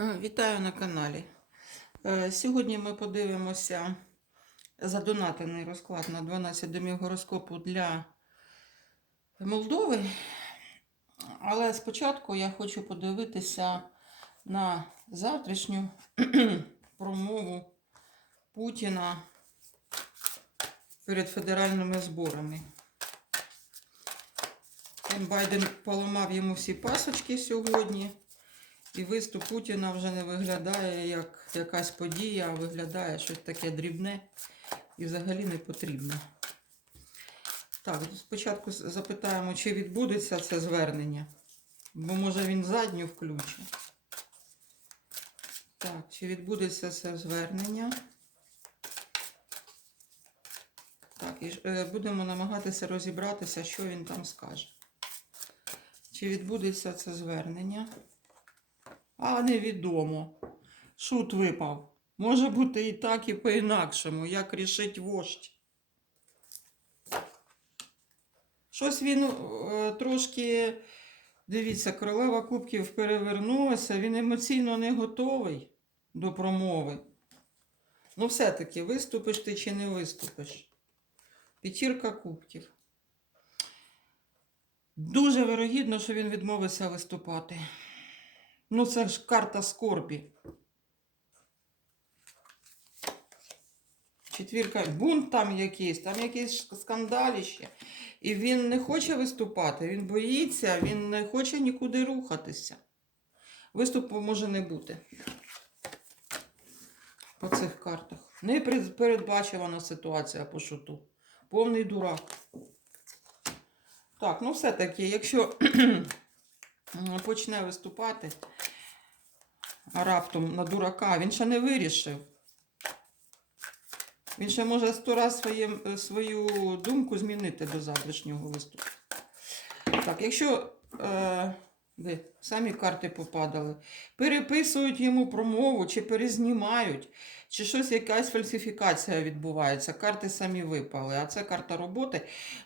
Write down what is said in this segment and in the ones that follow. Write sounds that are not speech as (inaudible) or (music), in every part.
Е, Вітаю на каналі. Е, Сьогодні ми подивимося задонатений розклад на 12 домів гороскопу для Молдови. Але спочатку я хочу подивитися на завтрашню (clears throat) промову Путіна перед федеральними зборами. Байден поламав йому всі пасочки сьогодні. І виступ Путіна вже не виглядає як якась подія, а виглядає щось таке дрібне і взагалі не потрібне. Так, спочатку запитаємо, чи відбудеться це звернення. Бо може він задню включить. Так, чи відбудеться це звернення? Так, і е, будемо намагатися розібратися, що він там скаже. Чи відбудеться це звернення? А невідомо. Шут випав. Може бути і так, і по-інакшому, як рішить вождь. Щось він е, трошки, дивіться, королева кубків перевернулася, він емоційно не готовий до промови. Ну, все-таки, виступиш ти чи не виступиш. П'ятірка кубків. Дуже вирогідно, що він відмовиться виступати. Ну, це ж карта скорбі. Четвірка, бунт там якийсь, там якесь скандаліще. І він не хоче виступати, він боїться, він не хоче нікуди рухатися. Виступу може не бути по цих картах. Не передбачувана ситуація по шуту. Повний дурак. Так, ну все-таки, якщо почне виступати раптом на дурака, він ще не вирішив. Він ще може сто раз своє, свою думку змінити до завтрашнього виступу. Так, якщо е, ви самі карти попадали, переписують йому промову, чи перезнімають, чи щось якась фальсифікація відбувається. Карти самі випали. А це карта роботи,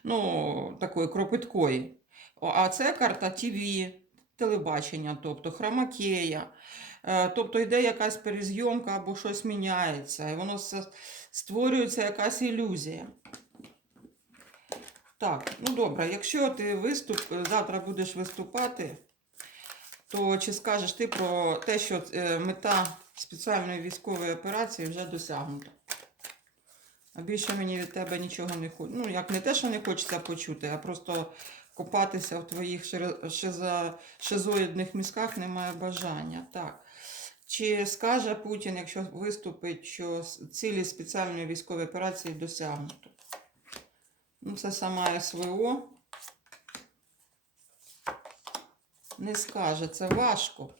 ну, такої кропиткої. А це карта ТВ, телебачення, тобто хромакея. Е, Тобто йде якась перезйомка або щось міняється, і воно створюється якась ілюзія. Так, ну добре, якщо ти виступ, завтра будеш виступати, то чи скажеш ти про те, що е, мета спеціальної військової операції вже досягнута? А більше мені від тебе нічого не хочеться. Ну, як не те, що не хочеться почути, а просто копатися в твоїх шизоїдних мізках немає бажання. Так. Чи скаже Путін, якщо виступить, що цілі спеціальної військової операції досягнуто? Ну, це сама СВО. Не скаже, це важко.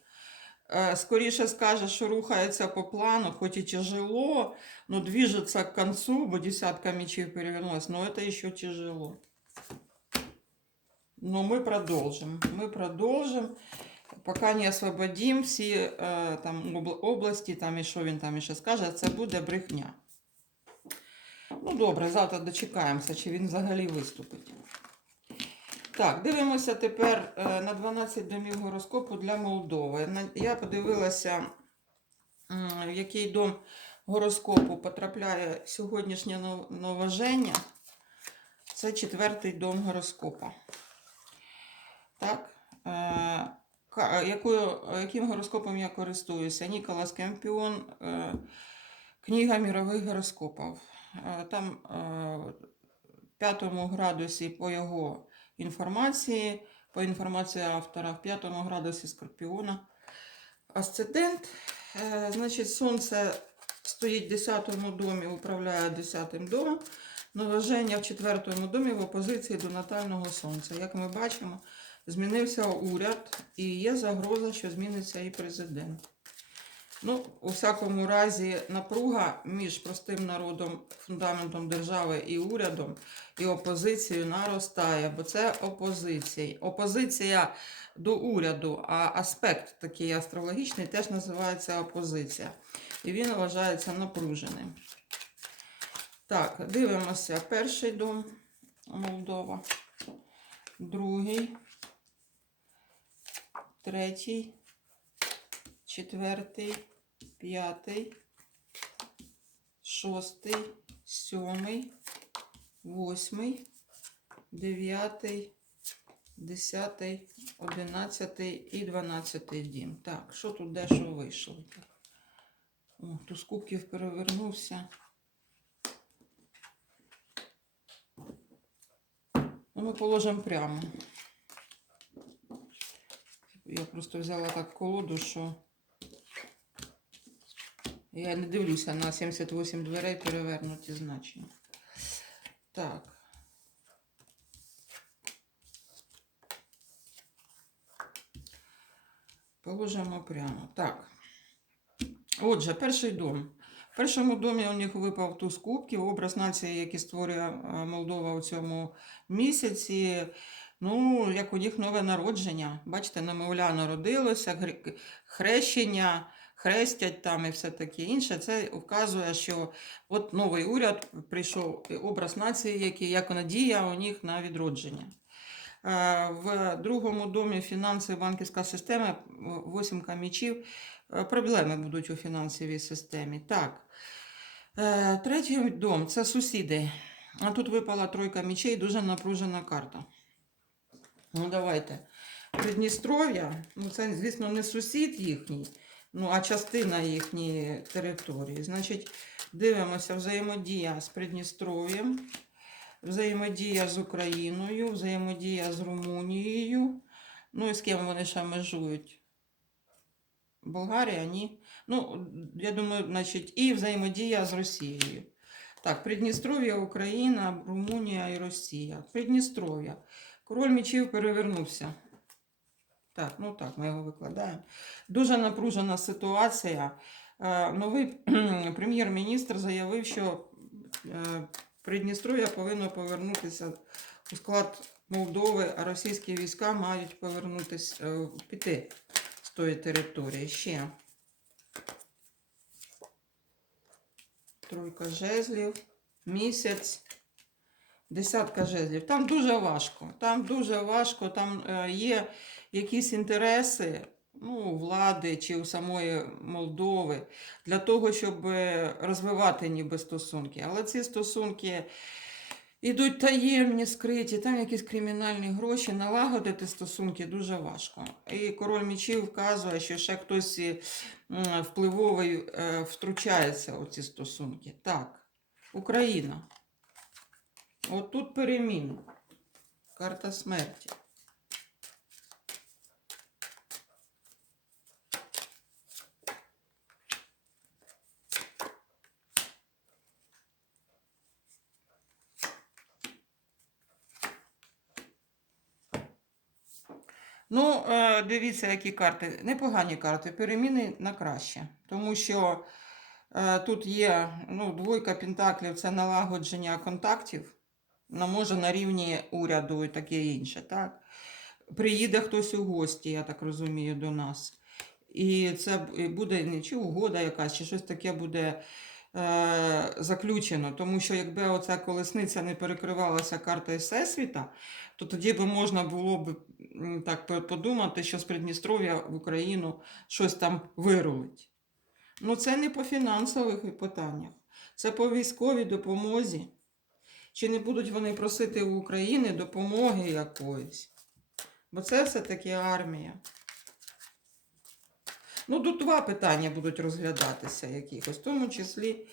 Е, Скоріше скаже, що рухається по плану, хоч і тяжело, но движется к концу, бо десятка мечей перевернулась, но это еще тяжело. Но мы продолжим. Мы продолжим, пока не освободим всі е, там, області, там і що він там іще скаже, це буде брехня. Ну, добре, завтра дочекаємося, чи він взагалі виступить. Так, дивимося тепер е, на 12 домів гороскопу для Молдови. Я подивилася, в який дом гороскопу потрапляє сьогоднішнє нов- новоження. Це четвертий дом гороскопа. Так. е, якою, яким гороскопом я користуюся? Ніколас Кемпіон, е, книга мірових гороскопів. Е, Там е, в п'ятому градусі по його інформації, по інформації автора, в п'ятому градусі Скорпіона. Асцендент, е, значить, сонце стоїть в 10 домі, управляє 10-м домом. Новоження в 4 домі в опозиції до натального сонця. Як ми бачимо, змінився уряд і є загроза, що зміниться і президент. Ну, у всякому разі, напруга між простим народом, фундаментом держави і урядом, і опозицією наростає, бо це опозиція. Опозиція до уряду, а аспект такий астрологічний теж називається опозиція. І він вважається напруженим. Так, дивимося. Перший дом Молдова, другий, третій, четвертий, п'ятий, шостий, сьомий, восьмий, дев'ятий, десятий, одинадцятий і дванадцятий дім. Так, що тут дещо вийшло? О, туз кубків перевернувся. Ну, ми положимо прямо. Я просто взяла так колоду, що я не дивлюся на 78 дверей перевернуті значення. Так. Положимо прямо. Так. Отже, перший дом. В першому домі у них випав туз кубків, образ нації, який створює е, Молдова у цьому місяці. Ну, як у них нове народження. Бачите, немовля народилося, хрещення, хрестять там і все таке інше. Це вказує, що от новий уряд прийшов образ нації, який як надія у них на відродження. Е, В другому домі фінанси банківська система, восімка мічів. Е, Проблеми будуть у фінансовій системі. Так. Е, Третій дом це сусіди. А тут випала тройка мічей, дуже напружена карта. Ну, давайте. Придністров'я, ну це, звісно, не сусід їхній, ну, а частина їхньої території. Значить, дивимося взаємодія з Придністров'ям, взаємодія з Україною, взаємодія з Румунією. Ну і з ким вони ще межують? Болгарія, ні. Ну, я думаю, значить, і взаємодія з Росією. Так, Придністров'я, Україна, Румунія і Росія. Придністров'я. Король мечів перевернувся. Так, ну так, ми його викладаємо. Дуже напружена ситуація. Е, Новий (clears throat) прем'єр-міністр заявив, що е, Придністров'я повинно повернутися у склад Молдови, а російські війська мають повернутися, е, піти з тої території. Ще тройка жезлів, місяць. Десятка жезлів. Там дуже важко. Там дуже важко. Там е, є якісь інтереси ну, влади чи у самої Молдови для того, щоб е, розвивати ніби стосунки. Але ці стосунки йдуть таємні, скриті, там якісь кримінальні гроші. Налагодити стосунки дуже важко. І король мічів вказує, що ще хтось впливовий е, втручається у ці стосунки. Так, Україна. От тут переміни. Карта смерті. Ну, е, дивіться, які карти. Непогані карти. Переміни на краще. Тому що е, тут є ну, двойка пентаклів це налагодження контактів. Ну, може на рівні уряду і таке інше. Так? Приїде хтось у гості, я так розумію, до нас. І це буде чи угода якась, чи щось таке буде е, заключено. Тому що якби оця колесниця не перекривалася карта Всесвіта, то тоді би можна було б так подумати, що з Придністров'я в Україну щось там вирулить. Ну, це не по фінансових питаннях, це по військовій допомозі. Чи не будуть вони просити у України допомоги якоїсь? Бо це все-таки армія. Ну, тут два питання будуть розглядатися якихось, в тому числі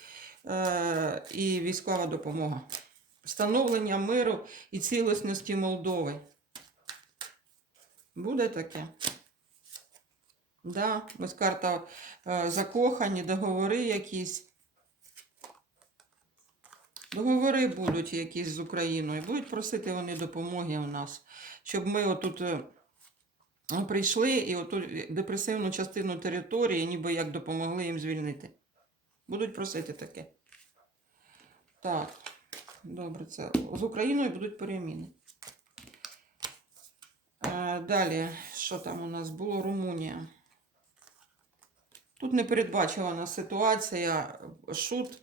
е- і військова допомога. Встановлення миру і цілісності Молдови. Буде таке? Да, ось карта е, закохані, договори якісь. Договори будуть якісь з Україною. Будуть просити вони допомоги у нас, щоб ми отут е, ну, прийшли і оту депресивну частину території, ніби як допомогли їм звільнити. Будуть просити таке. Так, добре, це з Україною будуть переміни. Е, Далі, що там у нас було? Румунія. Тут непередбачувана ситуація, шут.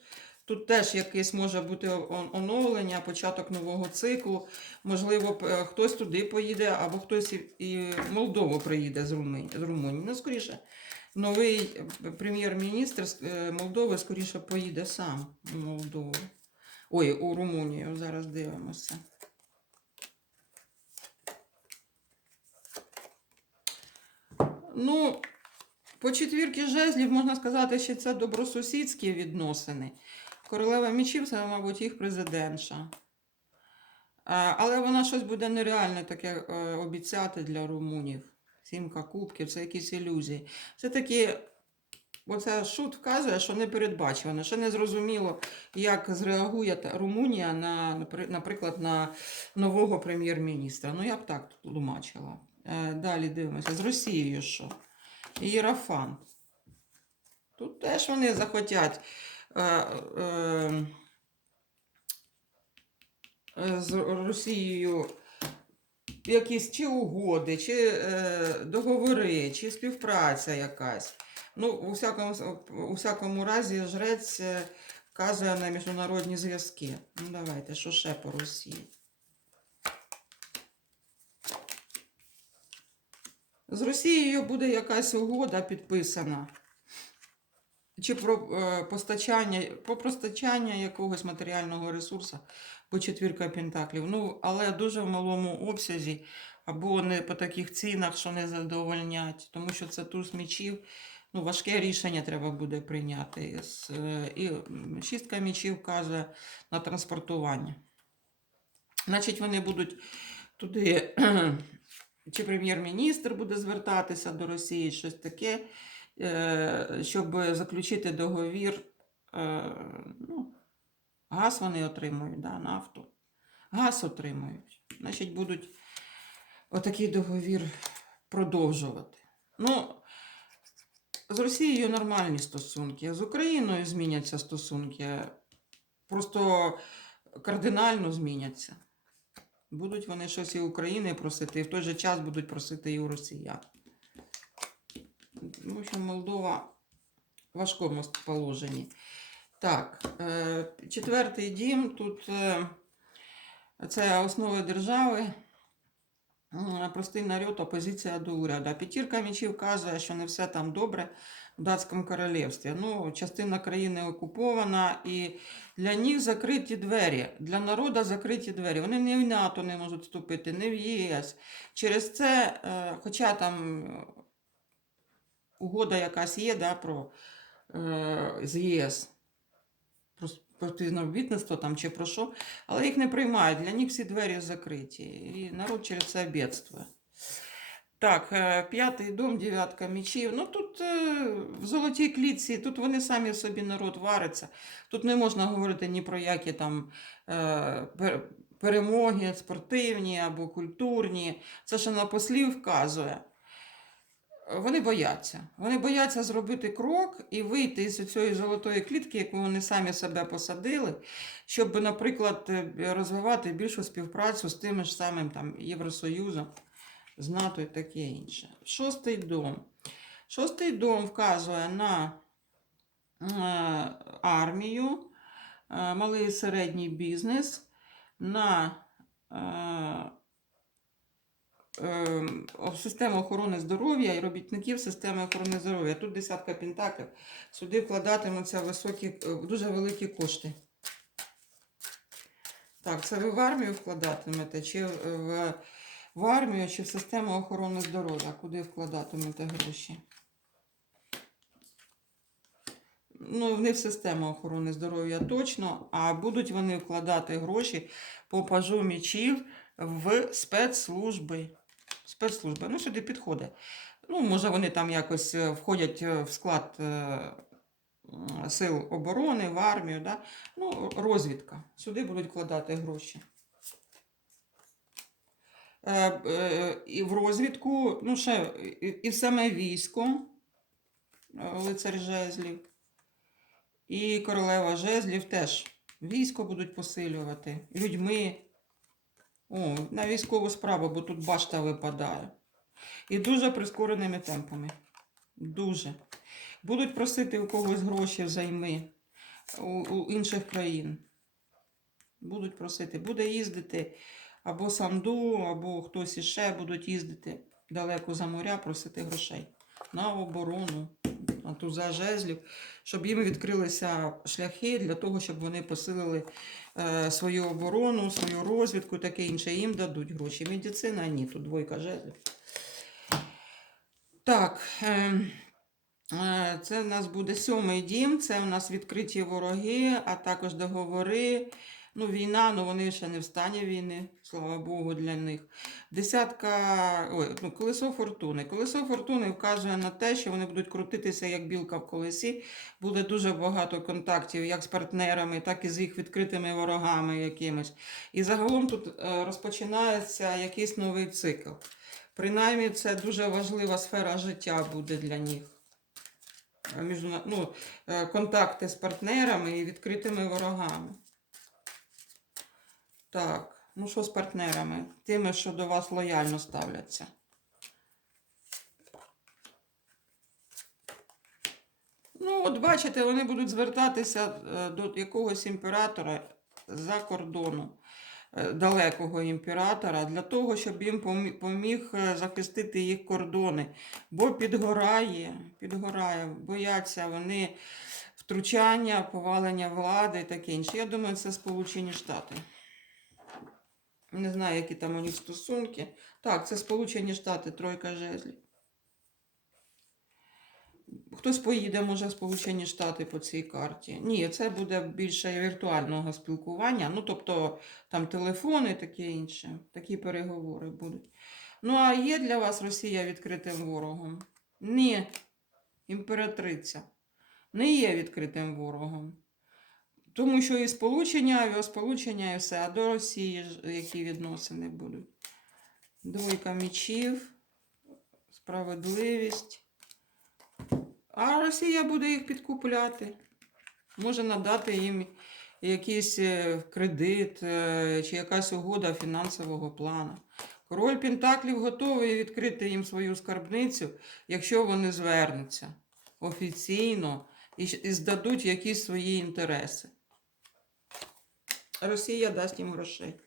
Тут теж якесь може бути оновлення, початок нового циклу. Можливо, е, хтось туди поїде, або хтось і- в Молдову приїде з Румунії. Ну, скоріше, новий е, прем'єр-міністр е, Молдови скоріше поїде сам у Молдову. Ой, у Румунію. Зараз дивимося. Ну, по четвірки жезлів можна сказати, що це добросусідські відносини. Королева мічів це, мабуть, їх президентша. Але вона щось буде нереальне таке е, обіцяти для румунів. Сімка кубків, це якісь ілюзії. Це такі, оце шут вказує, що не передбачено, що не зрозуміло, як зреагує Румунія на, наприклад, на нового прем'єр-міністра. Ну, я б так тлумачила. Е, Далі дивимося. З Росією що? Єрофант. Тут теж вони захотять. Е, е, з Росією якісь чи угоди, чи е, договори, чи співпраця якась. Ну, у всякому, у всякому разі, жрець вказує на міжнародні зв'язки. Ну, давайте, що ще по Росії? З Росією буде якась угода підписана. Чи про е, постачання, по постачання якогось матеріального ресурсу, бо четвірка пентаклів. Ну, але дуже в малому обсязі, або не по таких цінах, що не задовольнять, тому що це туз мічів. Ну, важке рішення треба буде прийняти. І шістка мічів вказує на транспортування. Значить, вони будуть туди, (clears throat) чи прем'єр-міністр буде звертатися до Росії, щось таке, щоб заключити договір. е, Ну, газ вони отримують, да, нафту. Газ отримують. Значить, будуть отакий договір продовжувати. Ну, з Росією нормальні стосунки, з Україною зміняться стосунки. Просто кардинально зміняться. Будуть вони щось і України просити, і в той же час будуть просити і у росіян. В общем, Молдова в важкому положенні. Так, е, четвертий дім. Тут е, це основи держави. Простий народ, опозиція до уряду. П'ятірка мечів вказує, що не все там добре в датському королівстві. Ну, частина країни окупована, і для них закриті двері. Для народу закриті двері. Вони ні в НАТО не можуть вступити, ні в єС. Через це, е, хоча там угода якась є да, про, е, з ЄС. Про співробітництво там чи про що, але їх не приймають. Для них всі двері закриті. І народ через це бідствує. Так, е, п'ятий дом, дев'ятка мечів. Ну тут е, в золотій клітці, тут вони самі собі народ вариться. Тут не можна говорити ні про які там е, пер- перемоги спортивні або культурні. Це ще на послів вказує. Вони бояться. Вони бояться зробити крок і вийти з цієї золотої клітки, яку вони самі себе посадили, щоб, наприклад, е, розвивати більшу співпрацю з тими ж самим там Євросоюзом, з НАТО і таке інше. Шостий дом. Шостий дом вказує на е, армію, е, малий і середній бізнес, на е, е, охорони здоров'я і робітників системи охорони здоров'я. Тут десятка пентаклів. Сюди вкладатимуться високі, е, дуже великі кошти. Так, це ви в армію вкладатимете, чи в, в армію, чи в систему охорони здоров'я? Куди вкладатимете гроші? Ну, не в систему охорони здоров'я точно, а будуть вони вкладати гроші по пажу мічів в спецслужби. Спецслужби. Ну, сюди підходить. Ну, може, вони там якось е, входять е, в склад е, сил оборони, в армію. Да? Ну, розвідка. Сюди будуть вкладати гроші. І в розвідку, ну, ще і, саме військо, лицар жезлів. І королева жезлів теж військо будуть посилювати людьми. О, на військову справу, бо тут башта випадає. І дуже прискореними темпами. Дуже. Будуть просити у когось гроші взайми у, у інших країн. Будуть просити. Буде їздити або Санду, або хтось іще будуть їздити далеко за моря, просити грошей на оборону. На туза жезлів, щоб їм відкрилися шляхи для того, щоб вони посилили е, свою оборону, свою розвідку і таке інше. Їм дадуть гроші. Медицина ні, тут двойка жезлів. Так. Е, е, це в нас буде сьомий дім, це у нас відкриті вороги, а також договори. Ну, війна, ну вони ще не в стані війни, слава Богу, для них. Десятка, ой, ну, колесо фортуни. Колесо фортуни вказує на те, що вони будуть крутитися як білка в колесі. Буде дуже багато контактів як з партнерами, так і з їх відкритими ворогами якимись. І загалом тут е, розпочинається якийсь новий цикл. Принаймні, це дуже важлива сфера життя буде для них. Е, міжна- ну, е, контакти з партнерами і відкритими ворогами. Так, ну що з партнерами? Тими, що до вас лояльно ставляться. Ну, от бачите, вони будуть звертатися е, до якогось імператора за кордону, е, далекого імператора, для того, щоб їм помі- поміг е, захистити їх кордони. Бо підгорає, підгорає, бояться вони втручання, повалення влади і таке інше. Я думаю, це Сполучені Штати. Не знаю, які там у них стосунки. Так, це Сполучені Штати, тройка жезлів. Хтось поїде, може, в Сполучені Штати по цій карті. Ні, це буде більше віртуального спілкування. Ну, тобто там телефони, таке інше. Такі переговори будуть. Ну, а є для вас Росія відкритим ворогом? Ні, імператриця. Не є відкритим ворогом. Тому що і сполучення, авіасполучення, і все, а до Росії які відносини будуть. Двойка мічів, справедливість. А Росія буде їх підкупляти. Може надати їм якийсь е, кредит е, чи якась угода фінансового плану. Король Пентаклів готовий відкрити їм свою скарбницю, якщо вони звернуться офіційно і здадуть якісь свої інтереси. Росія дасть їм грошей.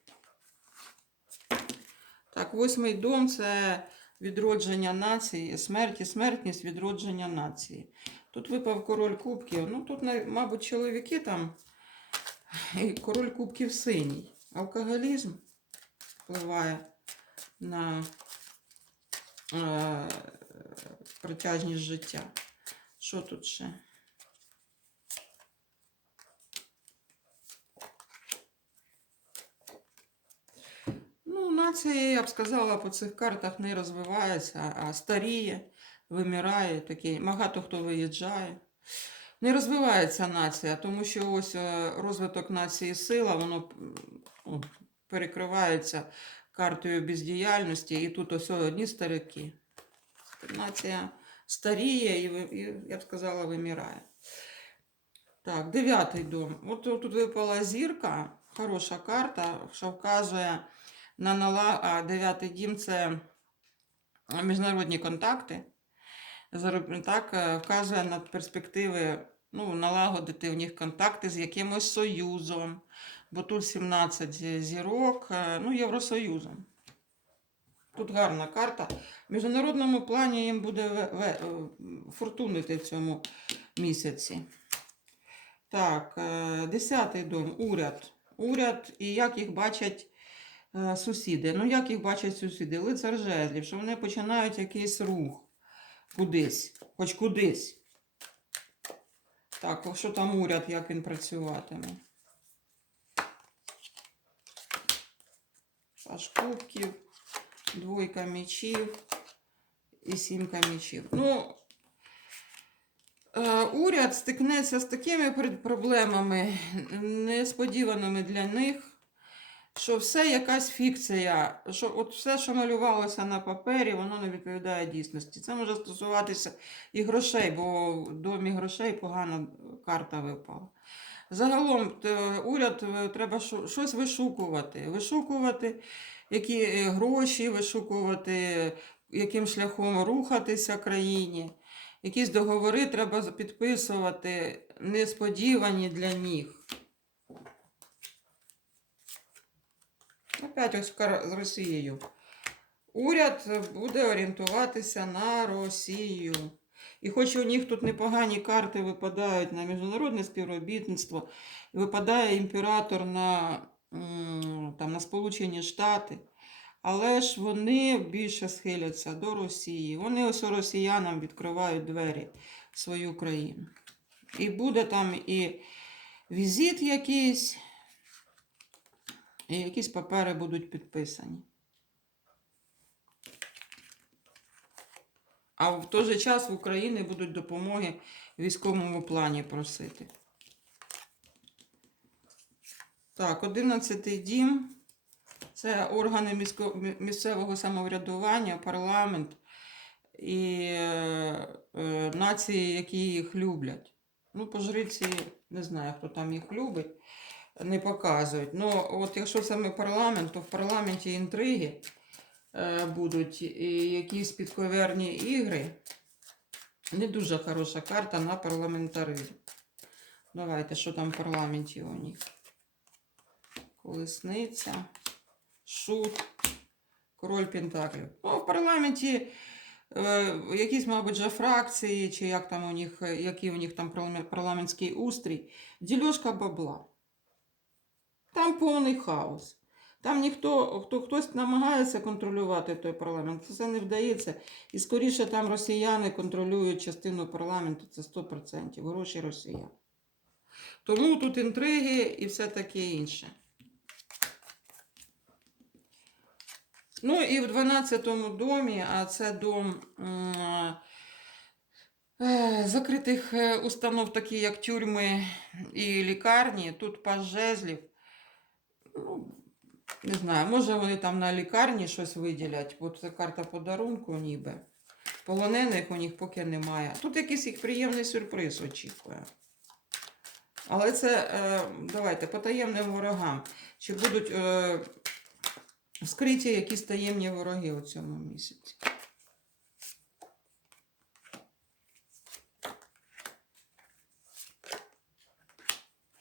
Так, восьмий дом це відродження нації, смерть і смертність відродження нації. Тут випав король кубків. Ну, тут, мабуть, чоловіки там. І король кубків синій. Алкоголізм впливає на е, протяжність життя. Що тут ще? Нація, я б сказала, по цих картах не розвивається, а старіє, вимирає, таке. Багато хто виїжджає. Не розвивається нація, тому що ось е, розвиток нації сила, воно перекривається картою бездіяльності, і тут ось одні старики. Нація старіє і, і, я б сказала, вимирає. Так, дев'ятий дом. От тут випала зірка, хороша карта, що вказує на нала... а дев'ятий дім це міжнародні контакти. Так, е, вказує на перспективи ну, налагодити в них контакти з якимось союзом. Бо тут 17 зірок, е, ну, Євросоюзом. Тут гарна карта. В міжнародному плані їм буде е, фортунити в цьому місяці. Так, е, десятий дом, уряд. Уряд і як їх бачать е, сусіди. Ну, як їх бачать сусіди? Лицар жезлів, що вони починають якийсь рух кудись, хоч кудись. Так, що там уряд, як він працюватиме? Паш кубків, двойка мечів і сімка мечів. Ну, е, уряд стикнеться з такими проблемами, несподіваними для них, що все якась фікція, що от все, що малювалося на папері, воно не відповідає дійсності. Це може стосуватися і грошей, бо в домі грошей погана карта випала. Загалом уряд е, треба щось вишукувати. Вишукувати, які е, гроші, вишукувати, яким шляхом рухатися країні. Якісь договори треба підписувати, несподівані для них. Опять ось з Росією. Уряд буде орієнтуватися на Росію. І хоч у них тут непогані карти випадають на міжнародне співробітництво, випадає імператор на, там, на Сполучені Штати, але ж вони більше схиляться до Росії. Вони ось росіянам відкривають двері в свою країну. І буде там і візит якийсь, і якісь папери будуть підписані. А в той же час в Україні будуть допомоги в військовому плані просити. Так, 11 дім. Це органи місцевого самоврядування, парламент і е, нації, які їх люблять. Ну, по жриці не знаю, хто там їх любить, не показують. Ну, от якщо саме парламент, то в парламенті інтриги е, будуть якісь підковерні ігри. Не дуже хороша карта на парламентаризм. Давайте, що там в парламенті у них? Колесниця, шут, король Пентаклів. Ну, в парламенті е, якісь, мабуть, же фракції, чи як там у них, е, який у них там парламентський устрій. Дільошка бабла. Там повний хаос. Там ніхто, хто хтось намагається контролювати той парламент, це не вдається. І скоріше там росіяни контролюють частину парламенту, це 100%, гроші росіян. Тому тут інтриги і все таке інше. Ну і в 12-му домі, а це дом е, закритих е, установ, такі як тюрми і лікарні, тут паж жезлів. Ну, не знаю, може вони там на лікарні щось виділять, бо це карта подарунку ніби. Полонених у них поки немає. Тут якийсь їх приємний сюрприз очікує. Але це, е, давайте, по таємним ворогам. Чи будуть е, скриті якісь таємні вороги у цьому місяці?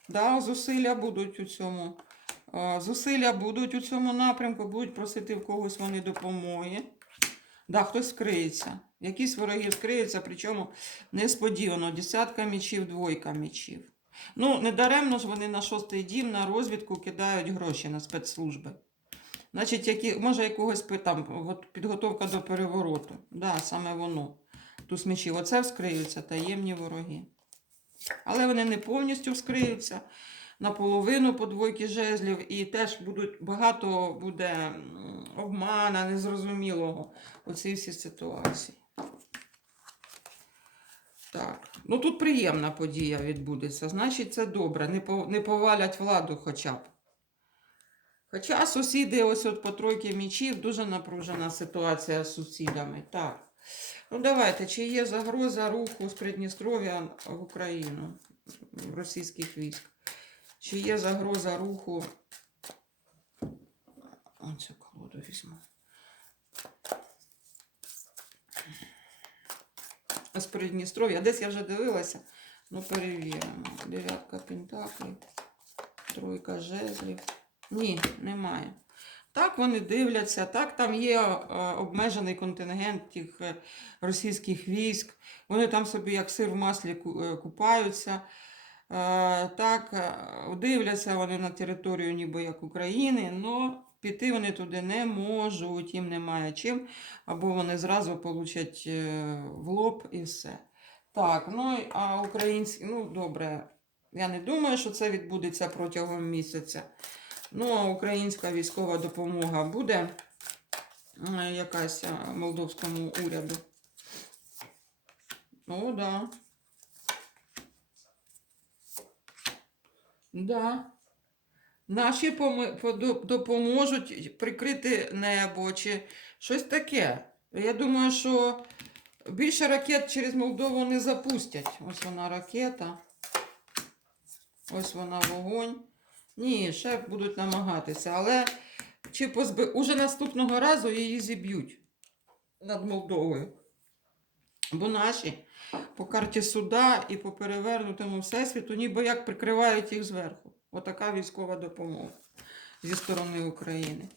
Да, зусилля будуть у цьому. Зусилля будуть у цьому напрямку, будуть просити в когось вони допомоги. Да, хтось скриється. Якісь вороги скриються, причому несподівано. Десятка мічів, двойка мічів. Ну, недаремно ж вони на шостий дім на розвідку кидають гроші на спецслужби. Значить, які, може, якогось там, от, підготовка до перевороту. Да, саме воно. Туз мечів. Оце вскриються таємні вороги. Але вони не повністю вскриються. Наполовину по двойки жезлів, і теж будуть багато буде обмана, незрозумілого у цій всій ситуації. Так, ну тут приємна подія відбудеться. Значить, це добре. Не, по, не повалять владу хоча б. Хоча сусіди, ось от по тройки мічів, дуже напружена ситуація з сусідами. Так. Ну давайте, чи є загроза руху з Придністров'я в Україну російських військ? Чи є загроза руху? Оцю колоду візьму. З Придністров'я. Десь я вже дивилася. Ну, перевіримо. Дев'ятка пентаклів, тройка жезлів. Ні, немає. Так вони дивляться, так там є е, обмежений контингент тих е, російських військ. Вони там собі як сир в маслі е, купаються. Так, е, дивляться вони на територію ніби як України, але піти вони туди не можуть, їм немає чим, або вони зразу получать е, в лоб і все. Так, ну а українські, ну добре, я не думаю, що це відбудеться протягом місяця. Ну, а українська військова допомога буде е, якась молдовському уряду. Ну, да. Да. Наші допоможуть прикрити небо чи щось таке. Я думаю, що більше ракет через Молдову не запустять. Ось вона ракета. Ось вона вогонь. Ні, ще будуть намагатися, але чи позби... уже наступного разу її зіб'ють над Молдовою. Бо наші по карті суда і по перевернутому всесвіту ніби як прикривають їх зверху. Отака військова допомога зі сторони України.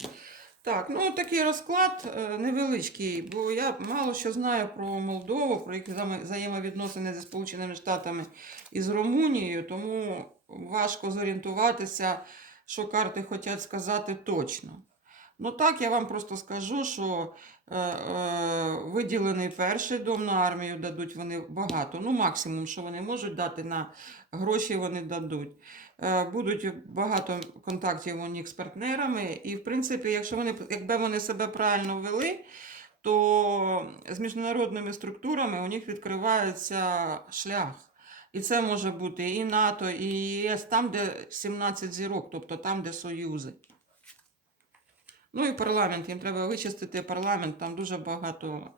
Так, ну такий розклад е, невеличкий, бо я мало що знаю про Молдову, про які взаємовідносини зі Сполученими Штатами і з Румунією, тому важко зорієнтуватися, що карти хочуть сказати точно. Ну так, я вам просто скажу, що виділений перший дом на армію дадуть вони багато. Ну, максимум, що вони можуть дати на гроші, вони дадуть. Е, Будуть багато контактів у них з партнерами. І, в принципі, якщо вони, якби вони себе правильно вели, то з міжнародними структурами у них відкривається шлях. І це може бути і НАТО, і ЄС, там, де 17 зірок, тобто там, де союзи. Ну і парламент. Їм треба вичистити парламент, там дуже багато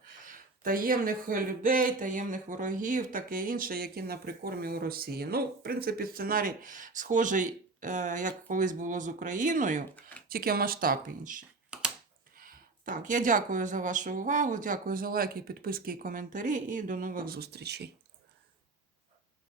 таємних людей, таємних ворогів, таке інше, які на прикормі у Росії. Ну, в принципі, сценарій схожий, е, як колись було з Україною, тільки масштаб інший. Так, я дякую за вашу увагу, дякую за лайки, підписки і коментарі, і до нових зустрічей.